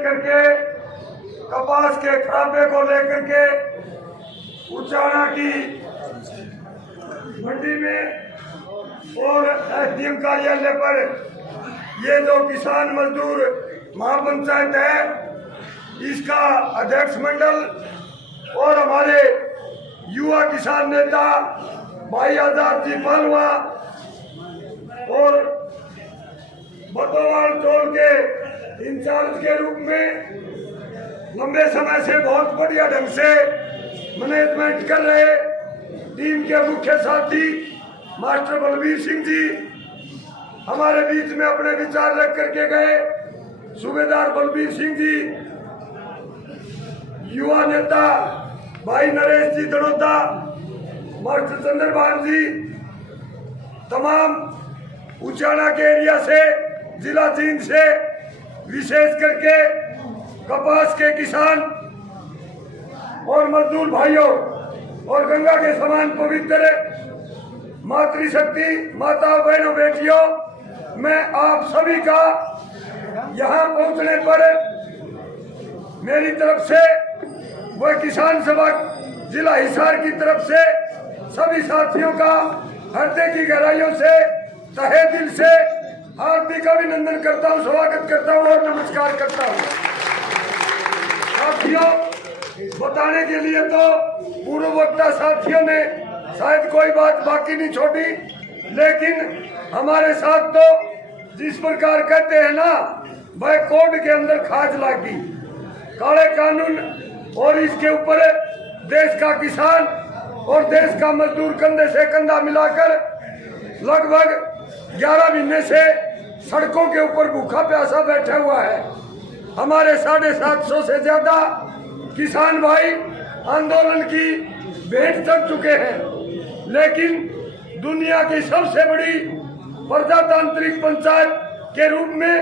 लेकर के, कपास के खराबे को लेकर के उचाना की मंडी में और एसडीएम कार्यालय पर ये जो किसान मजदूर महापंचायत है इसका अध्यक्ष मंडल और हमारे युवा किसान नेता भाई आजाद जी पालवा और बतौवाल टोल के इंचार्ज के रूप में लंबे समय से बहुत बढ़िया ढंग से मैनेजमेंट कर रहे टीम के मुख्य साथी मास्टर बलबीर सिंह जी हमारे बीच में अपने विचार रख करके गए। सूबेदार बलबीर सिंह जी, युवा नेता भाई नरेश जी दड़ोदा, मास्टर चंद्रभान जी, तमाम उचाना के एरिया से, जिला जींद से, विशेष करके कपास के किसान और मजदूर भाइयों और गंगा के समान पवित्र मातृशक्ति माता बहनों बेटियों, मैं आप सभी का यहाँ पहुँचने पर मेरी तरफ से वह किसान सभा जिला हिसार की तरफ से सभी साथियों का हृदय की गहराइयों से तहे दिल से हार्दिक अभिनंदन करता हूँ, स्वागत करता हूँ और नमस्कार करता हूँ। साथियों, बताने के लिए तो पूर्व वक्ता साथियों ने शायद कोई बात बाकी नहीं छोड़ी, लेकिन हमारे साथ तो जिस प्रकार कहते हैं ना, वह कोड के अंदर खाज लागी, काले कानून और इसके ऊपर देश का किसान और देश का मजदूर कंधे से कंधा मिलाकर लगभग 11 महीने से सड़कों के ऊपर भूखा प्यासा बैठा हुआ है। हमारे 750 से ज्यादा किसान भाई आंदोलन की भेंट चढ़ चुके हैं, लेकिन दुनिया की सबसे बड़ी प्रजातांत्रिक पंचायत के रूप में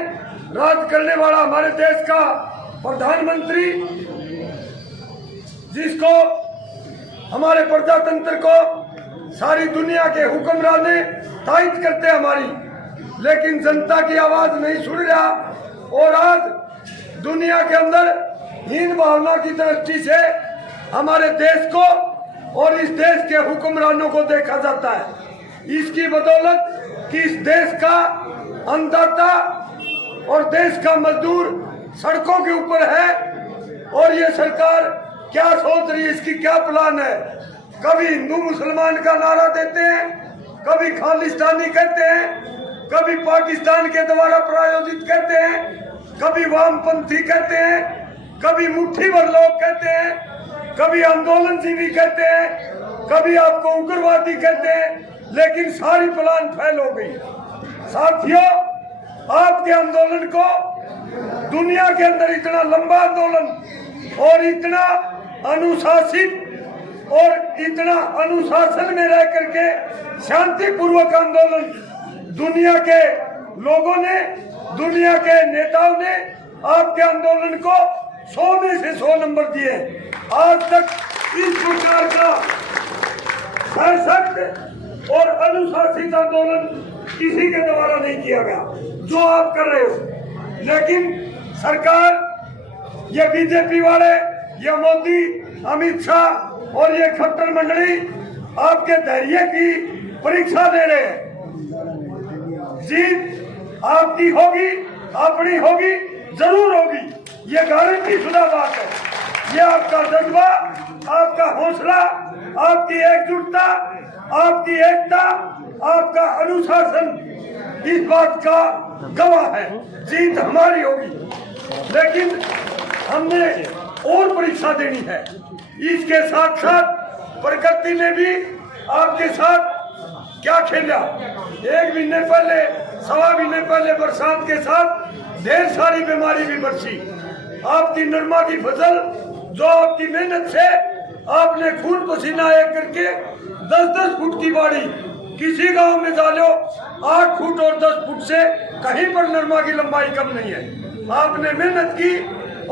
राज करने वाला हमारे देश का प्रधानमंत्री, जिसको हमारे प्रजातंत्र को सारी दुनिया के हुक्मरान तायद करते हमारी, लेकिन जनता की आवाज नहीं सुन रहा और आज दुनिया के अंदर हीन भावना की दृष्टि से हमारे देश को और इस देश के हुक्मरानों को देखा जाता है। इसकी बदौलत कि इस देश का अन्नदाता और देश का मजदूर सड़कों के ऊपर है और ये सरकार क्या सोच रही है, इसकी क्या प्लान है। कभी हिंदू मुसलमान का नारा देते हैं, कभी खालिस्तानी कहते हैं, कभी पाकिस्तान के द्वारा प्रायोजित कहते हैं, कभी वामपंथी कहते हैं, कभी मुट्ठी भर लोग कहते हैं, कभी आंदोलनजीवी कहते हैं, कभी आपको उग्रवादी कहते हैं, लेकिन सारी प्लान फेल हो गई। साथियों, आपके आंदोलन को दुनिया के अंदर इतना लंबा आंदोलन और इतना अनुशासित और इतना अनुशासन में रह करके शांतिपूर्वक आंदोलन दुनिया के लोगों ने, दुनिया के नेताओं ने आपके आंदोलन को 100 में से 100 नंबर दिए। आज तक इस प्रकार का सशक्त और अनुशासित आंदोलन किसी के द्वारा नहीं किया गया जो आप कर रहे हो। लेकिन सरकार, ये बीजेपी वाले, ये मोदी, अमित शाह और ये खट्टर मंडली आपके धैर्य की परीक्षा दे रहे हैं। जीत आपकी होगी, अपनी होगी, जरूर होगी, ये गारंटी शुदा बात है। ये आपका जज्बा, आपका हौसला, आपकी एकजुटता, आपकी एकता, आपका अनुशासन इस बात का गवाह है। जीत हमारी होगी, लेकिन हमने और परीक्षा देनी है। इसके साथ साथ प्रकृति ने भी आपके साथ क्या खेला। 1 महीने पहले, 1.25 महीने पहले बरसात के साथ ढेर सारी बीमारी भी बरसी। आपकी नरमा की फसल, जो आपकी मेहनत से आपने खून पसीना एक करके 10-10 फुट की बाड़ी, किसी गांव में डालो 8 फुट और 10 फुट से कहीं पर नरमा की लंबाई कम नहीं है। आपने मेहनत की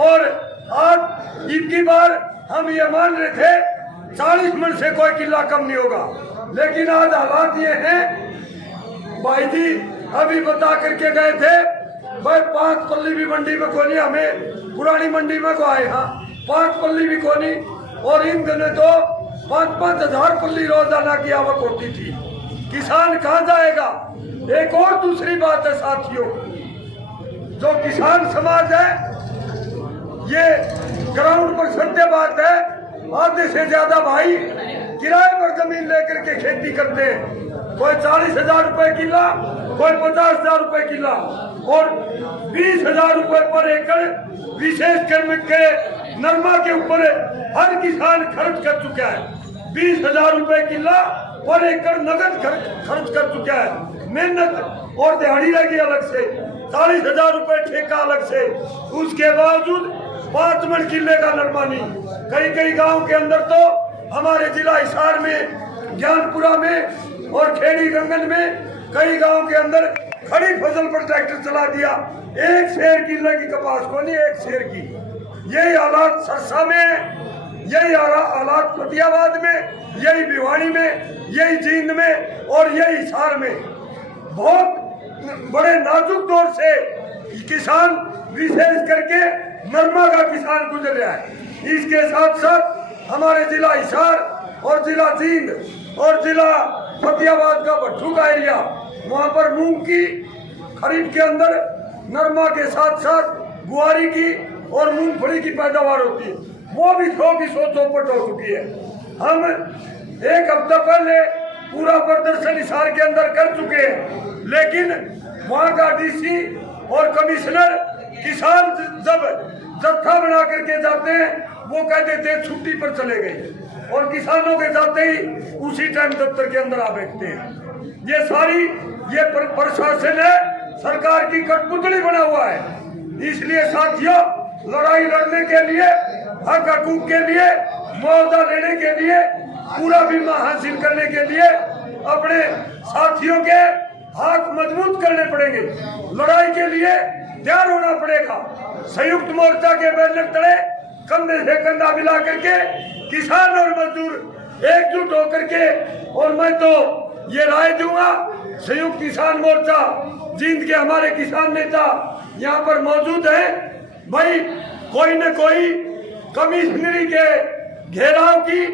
और आज इतनी बार हम ये मान रहे थे 40 मन से कोई किला कम नहीं होगा, लेकिन आज हालात ये हैं, भाई जी अभी बता करके गए थे भाई 5 पल्ली भी मंडी में कोनी, हमें पुरानी मंडी में को आए, हाँ 5 पल्ली भी कोनी। और इन दिनों तो 5-5 हजार पल्ली रोजाना की आवक होती थी। किसान कहाँ जाएगा? एक और दूसरी बात है साथियों, जो किसान समाज है ये ग्राउंड पर सत्य बात है, आधे से ज्यादा भाई किराए पर जमीन लेकर के खेती करते हैं। कोई 40,000 रुपए किला, कोई 50,000 रुपए किला और 20,000 रुपए पर एकड़ विशेष कर्म के नरमा के ऊपर हर किसान खर्च कर चुका है। 20,000 रुपए किला पर एकड़ नगद खर्च कर चुका है। मेहनत और दिहाड़ी लगी अलग से, 40,000 रुपए ठेका अलग से, उसके बावजूद 5 मन किले का नरमा नहीं। कई गांव के अंदर तो हमारे जिला हिसार में, ज्ञानपुरा में और खेड़ी गंगन में कई गांव के अंदर खड़ी फसल पर ट्रैक्टर चला दिया। 1 शेर किले की कपास को नहीं, 1 शेर की। यही हालात सरसा में, यही हालात फतेहाबाद में, यही भिवानी में, यही जींद में और यही हिसार में। बहुत बड़े नाजुक दौर से किसान, विशेष करके नरमा का किसान गुजर रहा है। इसके साथ साथ हमारे जिला हिसार और जिला जींद और जिला फतेहाबाद का भट्टू का एरिया, वहाँ पर मूंग की खरीफ के अंदर नरमा के साथ साथ गुआरी की और मूंगफली की पैदावार होती है, वो भी 100 की 100 चौपट हो चुकी है। हम 1 हफ्ता पहले पूरा प्रदर्शन हिसार के अंदर कर चुके हैं, लेकिन वहाँ का डीसी और कमिश्नर किसान जब जत्था बना करके जाते हैं वो कह देते हैं छुट्टी पर चले गए और किसानों के जाते ही उसी टाइम दफ्तर के अंदर आ बैठते हैं। ये सारी ये प्रशासन है, सरकार की कठपुतली बना हुआ है। इसलिए साथियों, लड़ाई लड़ने के लिए, हक हकूक के लिए, मुआवजा लेने के लिए, पूरा बीमा हासिल करने के लिए अपने साथियों के हाथ मजबूत करने पड़ेंगे। लड़ाई के लिए तैयार होना पड़ेगा। संयुक्त मोर्चा के बैनर तले कंधे से कंधा मिला करके किसान और मजदूर एकजुट होकर के, और मैं तो ये राय दूंगा, संयुक्त किसान मोर्चा जींद के हमारे किसान नेता यहाँ पर मौजूद है, भाई कोई न कोई कमिश्नरी के घेराव की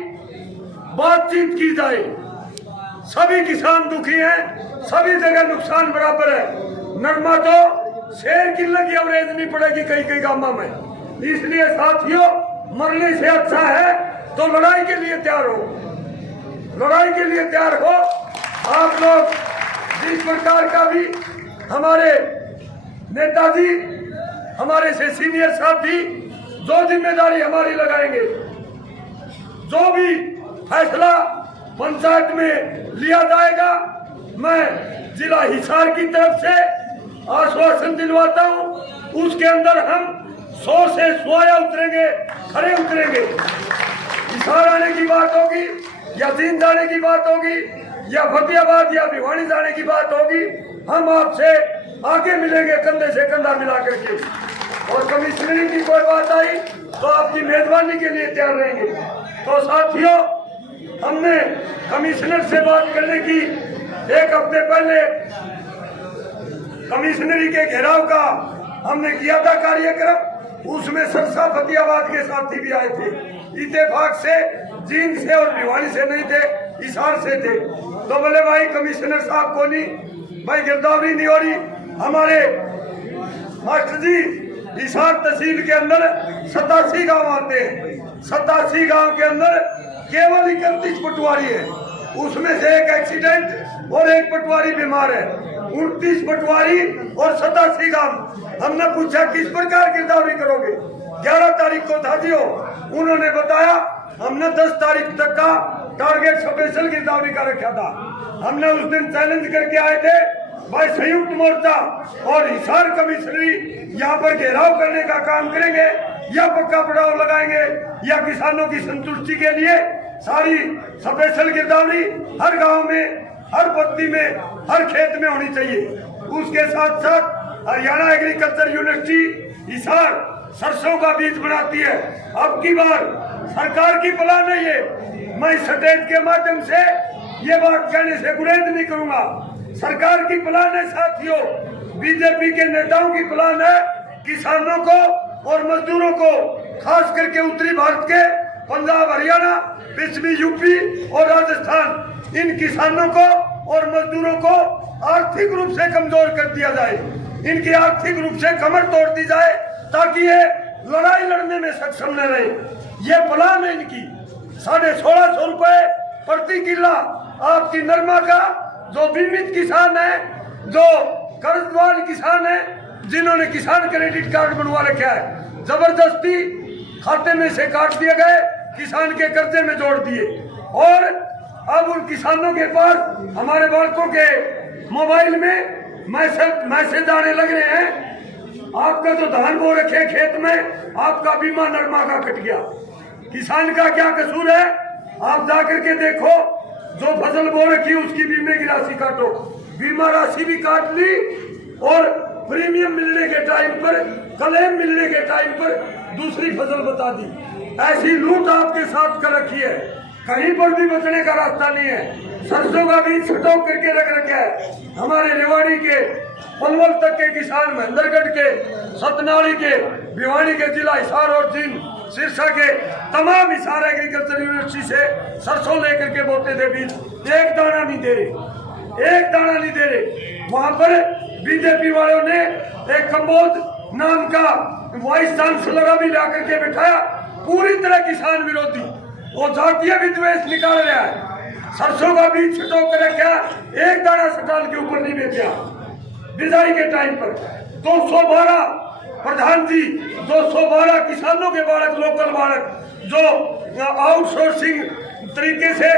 बातचीत की जाए। सभी किसान दुखी हैं, सभी जगह नुकसान बराबर है। नरमा तो शेर किले की एवरेज नहीं पड़ेगी कई गांवों में। इसलिए साथियों, मरने से अच्छा है तो लड़ाई के लिए तैयार हो, लड़ाई के लिए तैयार हो। आप लोग जिस प्रकार का भी, हमारे नेताजी, हमारे से सीनियर साथी जो जिम्मेदारी हमारी लगाएंगे, जो भी फैसला पंचायत में लिया जाएगा, मैं जिला हिसार की तरफ से आश्वासन दिलवाता हूं, उसके अंदर हम 100 से 100 उतरेंगे, खड़े उतरेंगे। हिसार आने की बात होगी या जींद जाने की बात होगी या फतेहाबाद या भिवानी जाने की बात होगी, हम आपसे आगे मिलेंगे कंधे से कंधा मिला करके। और कमिश्नरी की कोई बात आई तो आपकी मेजबानी के लिए तैयार रहेंगे। तो साथियों, हमने कमिश्नर से बात करने की 1 हफ्ते पहले कमिश्नरी के घेराव का हमने किया था कार्यक्रम, उसमें सरसा फतेहाबाद के साथी भी आए थे। इत्तेफाक से जींद से और भिवानी से नहीं थे, हिसार से थे। तो बोले भाई कमिश्नर साहब को नहीं, भाई गिरदावरी नहीं हो रही। हमारे मास्टर जी, हिसार तहसील के अंदर 87 गांव आते हैं, 87 गांव के अंदर केवल 31 पटवारी है, उसमें से 1 एक्सीडेंट और 1 पटवारी बीमार है। 29 पटवारी और 87 गांव। हमने पूछा किस प्रकार गिरदावरी करोगे? 11 तारीख को था जियो, उन्होंने बताया हमने 10 तारीख तक का टारगेट स्पेशल गिरदावरी का रखा था। हमने उस दिन चैलेंज करके आए थे, भाई संयुक्त मोर्चा और हिसार कमिश्नरी यहाँ पर घेराव करने का काम करेंगे या पक्का पड़ाव लगाएंगे या किसानों की संतुष्टि के लिए सारी स्पेशल गिरदावरी हर गांव में, हर पत्ती में, हर खेत में होनी चाहिए। उसके साथ साथ हरियाणा एग्रीकल्चर यूनिवर्सिटी हिसार सरसों का बीज बनाती है। अब की बार सरकार की प्लान है ये, मैं स्टेज के माध्यम से ये बात कहने से गुरेज नहीं करूंगा। सरकार की प्लान है साथियों, बीजेपी के नेताओं की प्लान है किसानों को और मजदूरों को, खास करके उत्तरी भारत के पंजाब, हरियाणा, पश्चिमी यूपी और राजस्थान, इन किसानों को और मजदूरों को आर्थिक रूप से कमजोर कर दिया जाए, इनकी आर्थिक रूप से कमर तोड़ दी जाए ताकि ये लड़ाई लड़ने में सक्षम न रहे। ये प्लान है इनकी। 1650 रुपए प्रति किला आपकी नरमा का, जो बीमित किसान है, जो कर्जवान किसान है, जिन्होंने किसान क्रेडिट कार्ड बनवा रखा है, जबरदस्ती खाते में से काट दिए गए, किसान के कर्जे में जोड़ दिए। और अब उन किसानों के पास हमारे बालकों के मोबाइल में मैसेज आने लग रहे हैं, आपका जो धान बो रखे खेत में, आपका बीमा नरमा का कट गया। किसान का क्या कसूर है? आप जाकर के देखो, जो फसल बो रखी उसकी बीमे की राशि काटो, बीमा राशि भी काट ली और प्रीमियम मिलने के टाइम पर, क्लेम मिलने के टाइम पर दूसरी फसल बता दी। ऐसी लूट आपके साथ कर रखी है, कहीं पर भी बचने का रास्ता नहीं है। सरसों का बीज स्टॉक करके रख रखा है। हमारे रेवाड़ी के, पलवल तक के किसान, महेंद्रगढ़ के, सतनाली के, भिवानी के, जिला हिसार और जींद, सिरसा के तमाम हिसार एग्रीकल्चर यूनिवर्सिटी से सरसों लेकर के बोते थे बीज, एक दाना नहीं दे रहे, एक दाना नहीं दे रहे। वहां पर बीजेपी वालों ने एक कंबोज नाम का वाइस चांसलर भी ला करके बिठाया, पूरी तरह किसान विरोधी, वो जातीय विद्वेष निकाल रहा है। सरसों का बीज छिटो कर रखा, एक दाना सटाल के ऊपर नहीं बेचा। बिजाई के टाइम पर 212 प्रधान जी, 212 किसानों के बालक, लोकल बालक, जो आउटसोर्सिंग तरीके से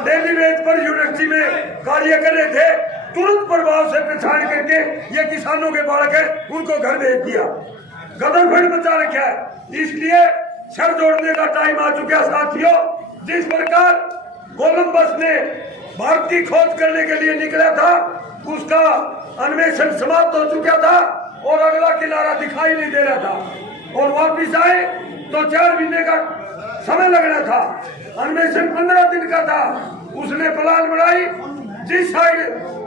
डेली वेज पर यूनिवर्सिटी में कार्य कर रहे थे, तुरंत प्रभाव से पहचान करके ये किसानों के बालक है, उनको घर भेज दिया। गदरफंड बचा रखा है। इसलिए सर जोड़ने का टाइम आ चुका है साथियों। जिस प्रकार कोलंबस ने भारत की खोज करने के लिए निकला था, उसका अन्वेषण समाप्त हो चुका था और अगला किनारा दिखाई नहीं दे रहा था, और वापिस आए तो 4 महीने का समय लगना था। अन्वेषण 15 दिन का था। उसने प्लान बनाई, जिस साइड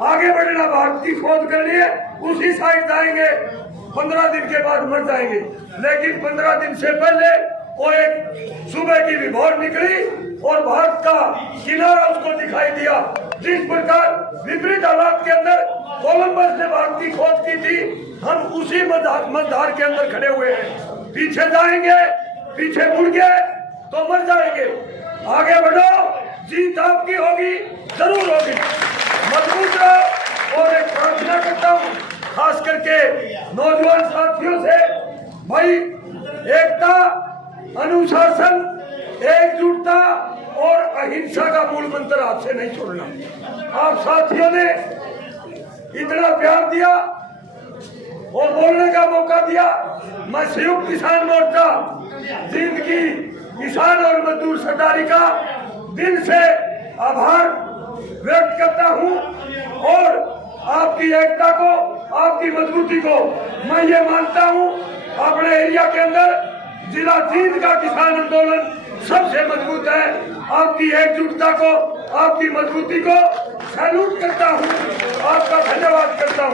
आगे बढ़ना भारत की खोज करनी है उसी साइड जाएंगे, 15 दिन के बाद मर जाएंगे। लेकिन 15 दिन से पहले वो एक सुबह की विभोर निकली और भारत का किनारा उसको दिखाई दिया। जिस प्रकार विपरीत हालात के अंदर कोलंबस ने भारत की खोज की थी, हम उसी मझधार के अंदर खड़े हुए हैं। पीछे जाएंगे, पीछे मुड़ गए तो मर जाएंगे। आगे बढ़ो, जीत आपकी होगी, जरूर होगी। मजबूत रहो। और एक प्रार्थना करता हूँ खास करके नौजवान साथियों से, भाई एकता, अनुशासन, एकजुटता और अहिंसा का मूल मंत्र आपसे नहीं छोड़ना। आप साथियों ने इतना प्यार दिया और बोलने का मौका दिया। मैं संयुक्त किसान मोर्चा जींद की किसान और मजदूर सरदारी का दिल से आभार व्यक्त करता हूं और आपकी एकता को, आपकी मजबूती को मैं ये मानता हूं। अपने एरिया के अंदर जिला जींद का किसान आंदोलन सबसे मजबूत है। आपकी एकजुटता को, आपकी मजबूती को सैल्यूट करता हूं, आपका धन्यवाद करता हूं।